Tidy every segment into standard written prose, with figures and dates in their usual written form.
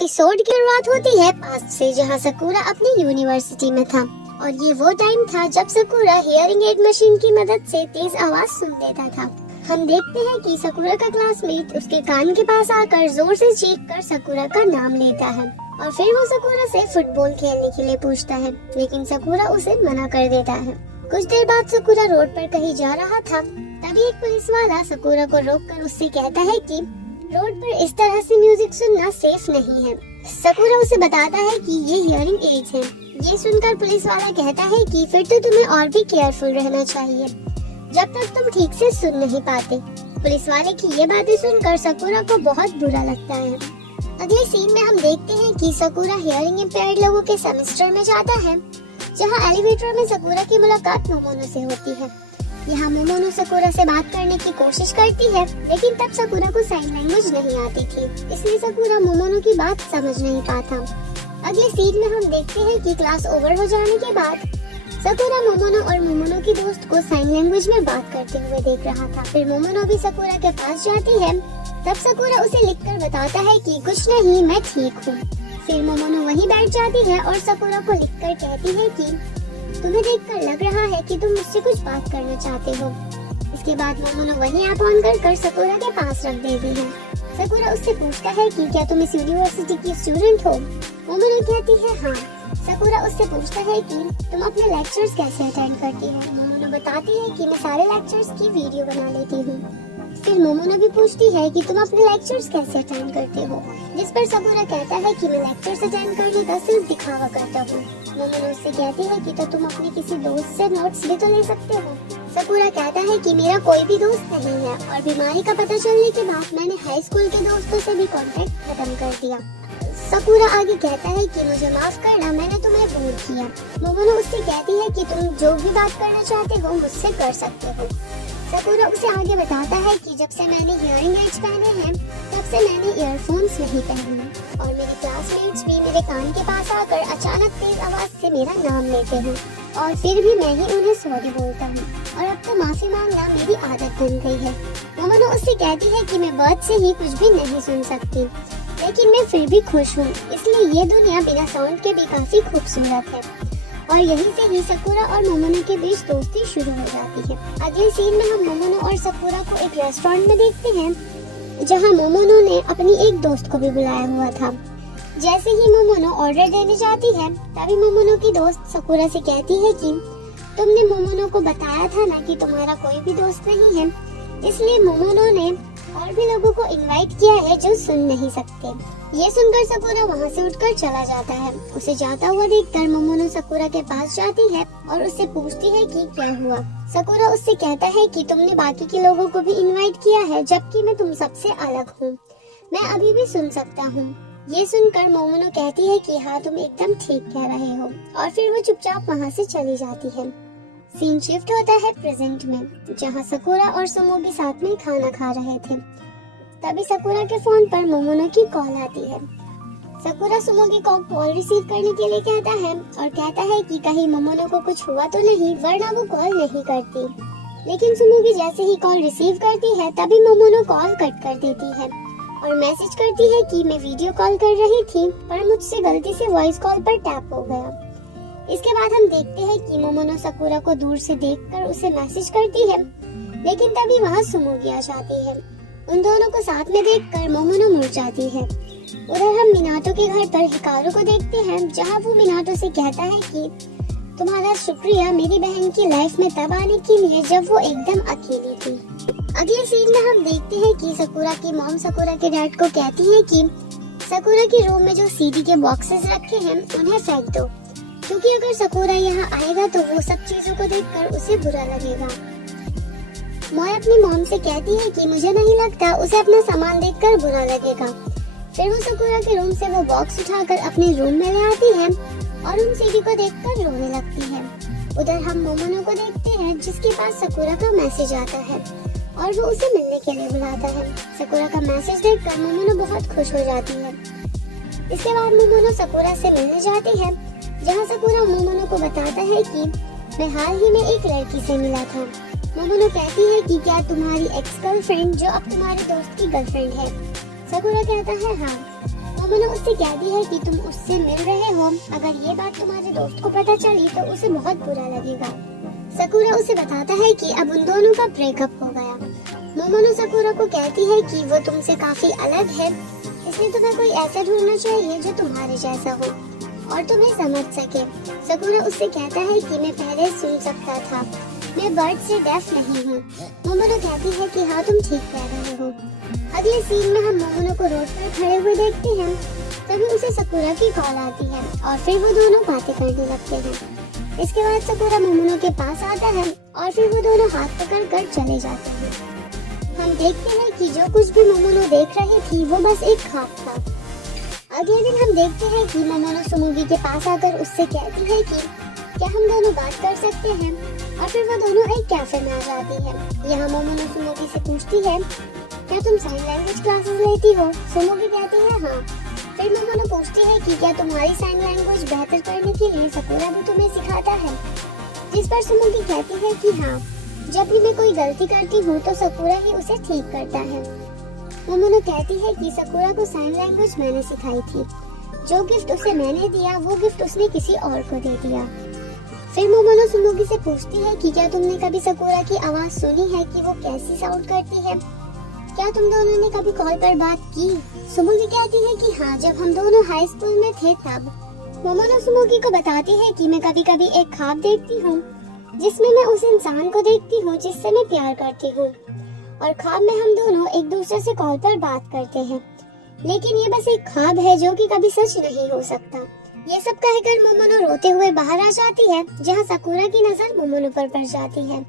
Episode की शुरुआत होती है पास्ट से, जहाँ सकूरा अपनी यूनिवर्सिटी में था और ये वो टाइम था जब सकूरा हियरिंग एड मशीन की मदद से तेज आवाज सुन लेता था। हम देखते हैं कि सकूरा का क्लासमेट उसके कान के पास आकर जोर से चीख कर सकूरा का नाम लेता है और फिर वो सकूरा से फुटबॉल खेलने के लिए पूछता है, लेकिन सकूरा उसे मना कर देता है। कुछ देर बाद सकूरा रोड पर कहीं जा रहा था, तभी एक पुलिस वाला सकूरा को रोककर उससे कहता है कि रोड पर इस तरह से म्यूजिक सुनना सेफ नहीं है। सकूरा उसे बताता है कि ये हियरिंग एड्स हैं। ये सुनकर पुलिस वाला कहता है कि फिर तो तुम्हें और भी केयरफुल रहना चाहिए जब तक तुम ठीक से सुन नहीं पाते। पुलिस वाले की ये बातें सुनकर सकूरा को बहुत बुरा लगता है। अगले सीन में हम देखते हैं कि सकूरा हियरिंग इम्पेयर्ड लोगों के सेमेस्टर में जाता है, जहाँ एलिवेटर में सकूरा की मुलाकात मोमोनो से होती है। यहाँ मोमोनो सकूरा से बात करने की कोशिश करती है, लेकिन तब सकूरा को साइन लैंग्वेज नहीं आती थी, इसलिए सकूरा मोमोनो की बात समझ नहीं पाता। अगले सीन में हम देखते हैं कि क्लास ओवर हो जाने के बाद सकूरा मोमोनो और मोमोनो की दोस्त को साइन लैंग्वेज में बात करते हुए देख रहा था। फिर मोमोनो भी सकूरा के पास जाती है, तब सकूरा उसे लिखकर बताता है कि कुछ नहीं, मैं ठीक हूँ। फिर मोमोनो वहीं बैठ जाती है और सकूरा को लिखकर कहती है कि तुम्हें देखकर लग रहा है कि तुम मुझसे कुछ बात करना चाहते हो। इसके बाद मोमोनो वही ऐप ऑन कर सकूरा के पास रख देती है। सकूरा उससे पूछता है कि क्या तुम इस यूनिवर्सिटी की स्टूडेंट हो। मोमोनो कहती है हाँ। सकूरा उससे पूछता है कि तुम अपने लेक्चर्स कैसे अटेंड करती हो। मोमोनो बताती है कि मैं सारे लेक्चर्स की वीडियो बना लेती हूँ। फिर मोमोनो भी पूछती है कि तुम अपने लेक्चर्स कैसे अटेंड करते हो, जिस पर सकूरा कहता है कि मैं लेक्चर्स अटेंड करने का सिर्फ दिखावा करता हूँ। मोमोनो उससे कहती है कि तो तुम अपने किसी दोस्त से नोट्स भी तो ले सकते हो। सकूरा कहता है कि मेरा कोई भी दोस्त नहीं है और बीमारी का पता चलने के बाद मैंने हाई स्कूल के दोस्तों से भी कांटेक्ट खत्म कर दिया। सकूरा आगे कहता है कि मुझे माफ करना, मैंने तुम्हें बोर किया। मोमोनो उससे कहती है कि तुम जो भी बात करना चाहते हो मुझसे कर सकते हो। सकूरा उसे आगे बताता है कि जब से मैंने हियरिंग एड्स पहने हैं तब से मैंने ईयरफोन्स नहीं पहने और मेरे क्लासमेट्स भी मेरे कान के पास आकर अचानक तेज आवाज से मेरा नाम लेते हैं और फिर भी मैं ही उन्हें सॉरी बोलता हूँ और अब तो माफी मांगना मेरी आदत बन गई है। मोमोनो उससे कहती है कि मैं बर्थ से ही कुछ भी नहीं सुन सकती, लेकिन मैं फिर भी खुश हूँ, इसलिए ये दुनिया बिना साउंड के भी काफी खूबसूरत है। और यहीं से ही सकूरा और मोमोनो के बीच दोस्ती शुरू हो जाती है। अगले सीन में हम मोमोनो और सकूरा को एक रेस्टोरेंट में देखते हैं, जहां मोमोनो ने अपनी एक दोस्त को भी बुलाया हुआ था। जैसे ही मोमोनो ऑर्डर देने जाती है, तभी मोमोनो की दोस्त सकूरा से कहती है कि तुमने मोमोनो को बताया था ना कि तुम्हारा कोई भी दोस्त नहीं है, इसलिए मोमोनो ने और भी लोगों को इनवाइट किया है जो सुन नहीं सकते। ये सुनकर सकूरा वहाँ से उठकर चला जाता है। उसे जाता हुआ देखकर मोमोनो सकूरा के पास जाती है और उससे पूछती है कि क्या हुआ। सकूरा उससे कहता है कि तुमने बाकी के लोगों को भी इनवाइट किया है, जबकि मैं तुम सबसे अलग हूँ, मैं अभी भी सुन सकता हूँ। ये सुनकर मोमोनो कहती है कि हाँ, तुम एकदम ठीक कह रहे हो और फिर वो चुपचाप वहाँ से चली जाती है। सीन शिफ्ट होता है प्रेजेंट में, जहाँ सकूरा और सुमोगी साथ में खाना खा रहे थे। तभी सकूरा के फोन पर मोमोनो की कॉल आती है। सकूरा सुमोगी को कॉल रिसीव करने के लिए कहता है और कहता है कि कहीं मोमोनो को कुछ हुआ तो नहीं, वरना वो कॉल नहीं करती। लेकिन सुमोगी जैसे ही कॉल रिसीव करती है, तभी मोमोनो कॉल कट कर देती है और मैसेज करती है कि मैं वीडियो कॉल कर रही थी पर मुझसे गलती से वॉइस कॉल पर टैप हो गया। इसके बाद हम देखते हैं कि मोमोनो सकूरा को दूर से देखकर उसे मैसेज करती है, लेकिन तभी वहाँ सुमोगी आ जाती है। उन दोनों को साथ में देखकर मोमोनो मुड़ जाती है। उधर हम मिनाटो के घर पर हिकारू को देखते हैं, जहाँ वो मिनाटो से कहता है कि तुम्हारा शुक्रिया मेरी बहन की लाइफ में तब आने के लिए जब वो एकदम अकेली थी। अगले सीन में हम देखते हैं कि सकूरा की मॉम सकूरा के डैड को कहती है कि सकूरा के रूम में जो सीडी के बॉक्सेस रखे हैं उन्हें फेंक दो, क्योंकि अगर सकूरा यहाँ आएगा तो वो सब चीजों को देखकर उसे बुरा लगेगा। मॉय अपनी मॉम से कहती है कि मुझे नहीं लगता उसे अपना सामान देखकर बुरा लगेगा। फिर वो सकूरा के रूम से वो बॉक्स उठाकर अपने रूम में ले आती है और उन सीडी को देखकर रोने लगती है। उधर हम मोमोनो को देखते हैं, जिसके पास सकूरा का मैसेज आता है और वो उसे मिलने के लिए बुलाता है। सकूरा का मैसेज देखकर मोमोनो बहुत खुश हो जाती है। इसके बाद मोमोनो सकूरा से मिलने जाती है, जहाँ सकूरा मोमोनो को बताता है कि मैं हाल ही में एक लड़की से मिला था। मोमोनो कहती है कि क्या तुम्हारी एक्स गर्लफ्रेंड जो अब तुम्हारे दोस्त की गर्लफ्रेंड है। सकूरा कहता है हाँ। मोमोनो उससे कहती है कि तुम उससे मिल रहे हो, अगर ये बात तुम्हारे दोस्त को पता चली तो उसे बहुत बुरा लगेगा। सकुरा उसे बताता है कि अब उन दोनों का ब्रेकअप हो गया। मोमोनो सकुरा को कहती है कि वो तुमसे काफी अलग है, इसलिए तुम्हें कोई ऐसा ढूंढना चाहिए जो तुम्हारे जैसा हो और तुम्हें समझ सके। सकुरा उससे कहता है कि मैं पहले सुन सकता था, मैं बर्ड से डेफ नहीं हूँ। मोमोनो कहती है कि हाँ, तुम ठीक कह रहे हो। अगले सीन में हम मोमोनो को रोड पर खड़े हुए देखते हैं। तभी उसे सकुरा की कॉल आती है और फिर वो दोनों बातें करने लगते हैं। इसके बाद सकुरा मोमोनो के पास आता है और फिर वो दोनों हाथ पकड़ कर चले जाते हैं। हम देखते हैं कि जो कुछ भी मोमोनो देख रही थी वो बस एक ख्वाब था। अगले दिन हम देखते हैं कि मोमोनो सुमुगी के पास आकर उससे कहती है कि क्या हम दोनों बात कर सकते हैं, और फिर वो दोनों एक कैफे में आ जाती है। यहाँ मोमोनो सुमुगी से पूछती है क्या तुम साइन लैंग्वेज क्लासेस लेती हो। सुमुगी कहती है हाँ। फिर मोमोनो पूछती है कि क्या तुम्हारी साइन लैंग्वेज बेहतर करने के लिए सकुरा भी तुम्हें सिखाता है, जिस पर सुमुगी कहती है कि हाँ, जब भी मैं कोई गलती करती हूँ तो सकुरा ही उसे ठीक करता है। मोमोनो कहती है कि सकुरा को साइन लैंग्वेज मैंने सिखाई थी, जो गिफ्ट उसे मैंने दिया वो गिफ्ट उसने किसी और को दे दिया। फिर मोमोनो सुमुगी से पूछती है कि क्या तुमने कभी सकुरा की आवाज सुनी है कि वो कैसी साउंड करती है, क्या तुम दोनों ने कभी कॉल पर बात की। सुमुगी कहती है कि हाँ, जब हम दोनों हाई स्कूल में थे तब। मोमोनो सुमुगी को बताती है कि मैं कभी कभी एक ख्वाब देखती हूँ जिसमें मैं उस इंसान को देखती हूँ जिससे मैं प्यार करती हूँ, और ख्वाब में हम दोनों एक दूसरे से कॉल पर बात करते हैं, लेकिन ये बस एक ख्वाब है जो कि कभी सच नहीं हो सकता। ये सब कहकर मोमोनो रोते हुए बाहर आ जाती है, जहाँ सकुरा की नजर मोमोनो पर पड़ जाती है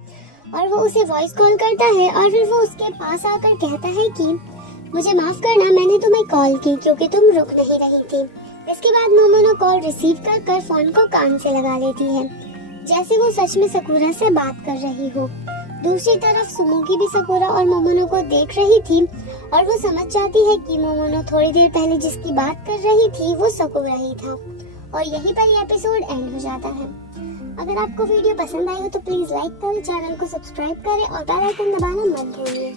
और वो उसे वॉइस कॉल करता है और फिर वो उसके पास आकर कहता है कि मुझे माफ करना, मैंने तुम्हें कॉल की क्योंकि तुम रुक नहीं रही थी। इसके बाद मोमोनो कॉल रिसीव कर फोन को कान से लगा लेती है, जैसे वो सच में सकुरा से बात कर रही हो। दूसरी तरफ सुमुगी भी सकुरा और मोमोनो को देख रही थी और वो समझ जाती है कि मोमोनो थोड़ी देर पहले जिसकी बात कर रही थी वो सकुरा ही था, और यहीं पर ये एपिसोड एंड हो जाता है। अगर आपको वीडियो पसंद आई हो तो प्लीज लाइक करें, चैनल को सब्सक्राइब करें और बेल आइकन दबाना मत भूलिए।